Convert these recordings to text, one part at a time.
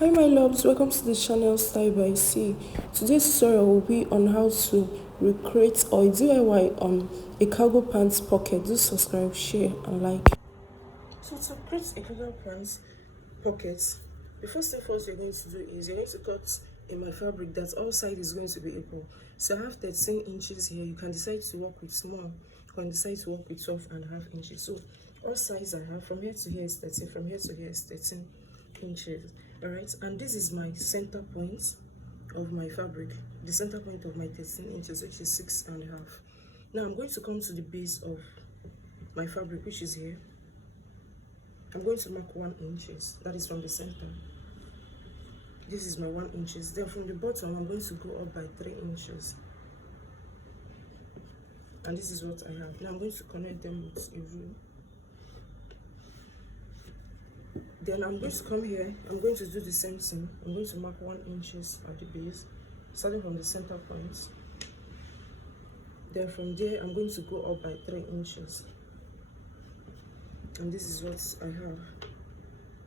Hi my loves, welcome to the channel Style by C. Today's tutorial will be on how to recreate or DIY a cargo pants pocket. Do subscribe, share and like. So to create a cargo pants pocket, the first thing first you're going to do is you're going to cut in my fabric that all side is going to be equal. So I have 13 inches here. You can decide to work with small, you can decide to work with 12.5 inches. So all sides I have from here to here is 13, from here to here is 13 inches. All right, and this is my center point of my fabric, the center point of my 13 inches, which is 6.5. Now I'm going to come to the base of my fabric, which is here. I'm going to mark 1 inches, that is from the center. This is my 1 inches. Then from the bottom I'm going to go up by 3 inches, and this is what I have. Now I'm going to connect them with a rule. Then I'm going to come here, I'm going to do the same thing. I'm going to mark 1 inches at the base, starting from the center point. Then from there, I'm going to go up by 3 inches. And this is what I have.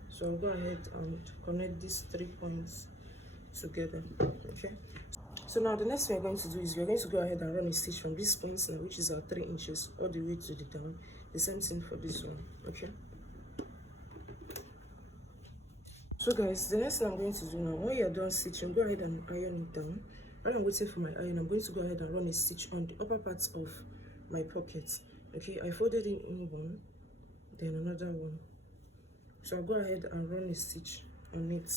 So I'll go ahead and connect these 3 points together, okay? So now the next thing we're going to do is we're going to go ahead and run a stitch from this point now, which is our 3 inches, all the way to the down. The same thing for this one, okay? So guys, the next thing I'm going to do now, when you're done stitching, go ahead and iron it down. While I'm waiting for my iron, I'm going to go ahead and run a stitch on the upper parts of my pocket. Okay, I folded it in one, then another one. So I'll go ahead and run a stitch on it.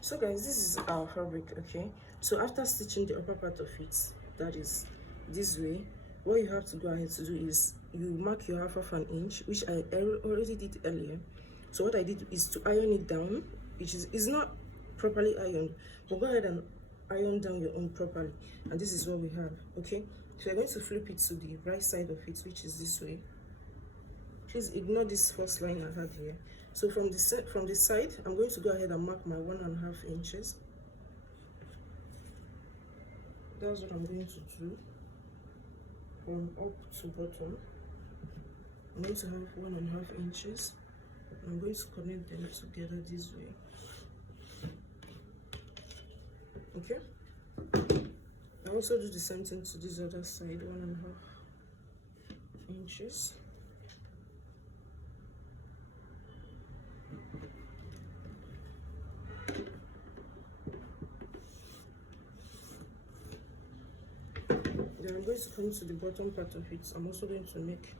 So guys, this is our fabric, okay? So after stitching the upper part of it, that is this way, what you have to go ahead to do is you mark your half of an inch, which I already did earlier. So what I did is to iron it down, which is not properly ironed, but go ahead and iron down your own properly. And this is what we have, okay? So you're going to flip it to the right side of it, which is this way. Please ignore this first line I had here. So from the side, I'm going to go ahead and mark my 1.5 inches. That's what I'm going to do from up to bottom. I'm going to have 1.5 inches. I'm going to connect them together this way. Okay. I also do the same thing to this other side, 1.5 inches. Then I'm going to come to the bottom part of it. I'm also going to make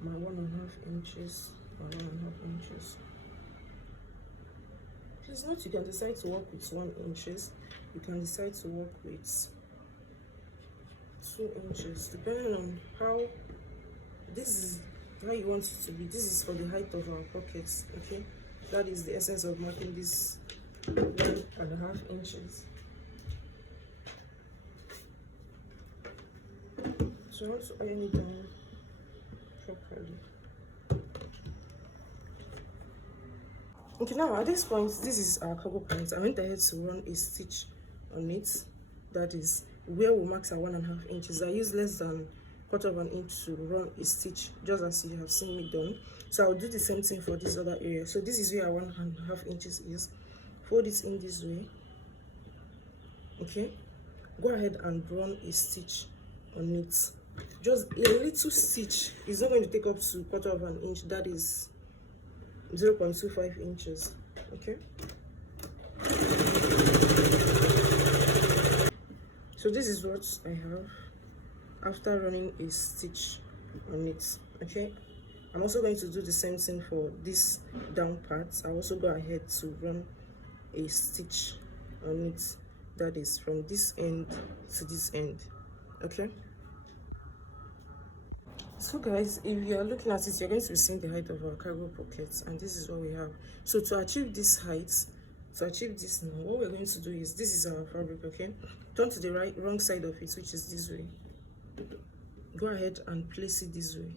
my 1.5 inches by 1.5 inches. Please note you can decide to work with 1 inches. You can decide to work with 2 inches, depending on how this is how you want it to be. This is for the height of our pockets, okay? That is the essence of marking this 1.5 inches. So I want to iron it down properly. Okay, now at this point, this is our cargo pants. I went ahead to run a stitch on it. That is where we mark our 1.5 inches. I use less than 1/4 of an inch to run a stitch, just as you have seen me done. So I'll do the same thing for this other area. So this is where our 1.5 inches is. Fold it in this way. Okay, go ahead and run a stitch on it. Just a little stitch. It's not going to take up to 1/4 of an inch. That is 0.25 inches. Okay, so this is what I have after running a stitch on it. Okay, I'm also going to do the same thing for this down part. I'll also go ahead to run a stitch on it, that is from this end to this end. Okay, so guys, if you are looking at it, you're going to be seeing the height of our cargo pockets, and this is what we have. So to achieve this height, to achieve this now, what we're going to do is, this is our fabric, okay? Turn to the wrong side of it, which is this way. Go ahead and place it this way.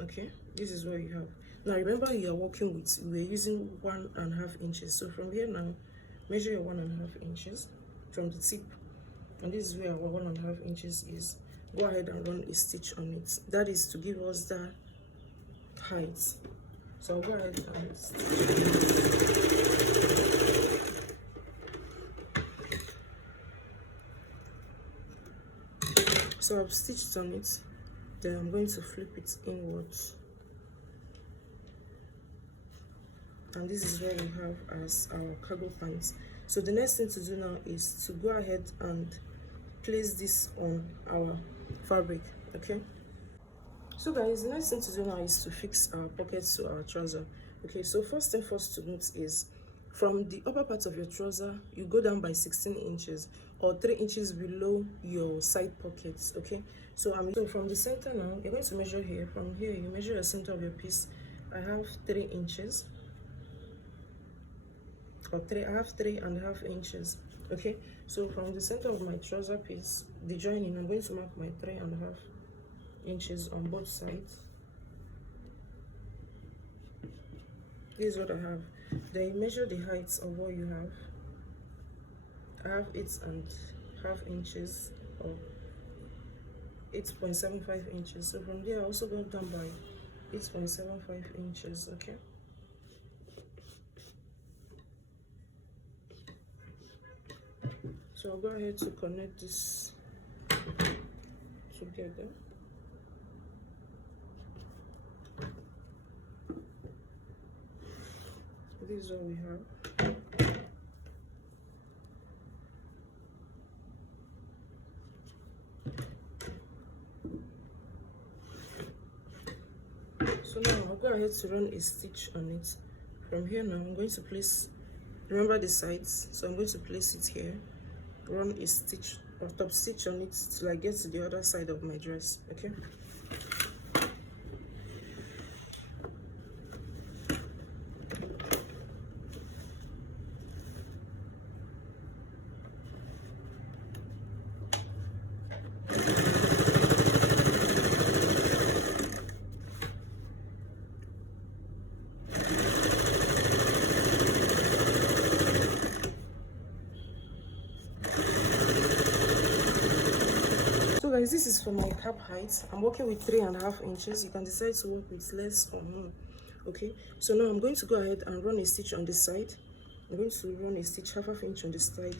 Okay, this is what you have. Now remember, you are working with, we're using 1.5 inches. So from here now, measure your 1.5 inches from the tip, and this is where our 1.5 inches is. Go ahead and run a stitch on it. That is to give us that height. So I'll go ahead and so I've stitched on it, then I'm going to flip it inwards, and this is what we have as our cargo pants. So the next thing to do now is to go ahead and place this on our fabric. Okay, so guys, the next thing to do now is to fix our pockets to our trouser. Okay, so first thing first to note is from the upper part of your trouser, you go down by 16 inches or 3 inches below your side pockets. Okay, so from the center now, you're going to measure here. From here, you measure the center of your piece. I have 3 inches, or I have 3.5 inches. Okay, so from the center of my trouser piece, the joining, I'm going to mark my 3.5 inches on both sides. This is what I have. Then you measure the heights of what you have. I have 8.5 inches, or 8.75 inches. So from there, I also go down by 8.75 inches. Okay, so I'll go ahead to connect this together. This is what we have. So now I'll go ahead to run a stitch on it. From here now, I'm going to place, remember the sides, so I'm going to place it here, run a stitch or top stitch on it till I get to the other side of my dress. Okay, so guys, this is for my cap height. I'm working with 3.5 inches. You can decide to work with less or more. Okay, so now I'm going to go ahead and run a stitch on this side. I'm going to run a stitch 1/2 inch on this side.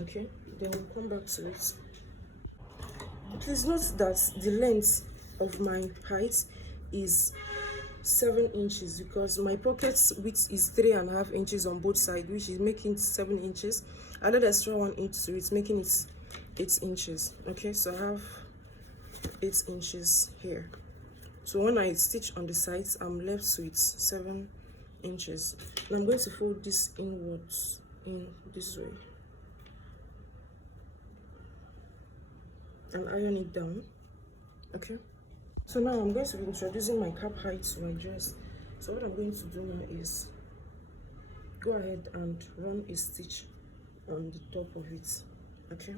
Okay, then we'll come back to it. Please note that the length of my height is 7 inches because my pocket width is 3.5 inches on both sides, which is making it 7 inches. I added extra 1 inch to it, making it 8 inches. Okay, so I have 8 inches here. So when I stitch on the sides, I'm left with 7 inches. And I'm going to fold this inwards in this way and iron it down. Okay, so now I'm going to be introducing my cap height to my dress. So what I'm going to do now is go ahead and run a stitch on the top of it. Okay,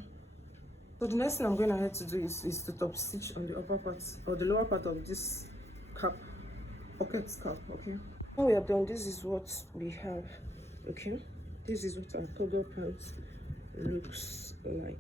so the next thing I'm going to have to do is to top stitch on the upper part or the lower part of this cap, pocket cap. Okay, when we are done, this is what we have. Okay, this is what our cargo pants looks like.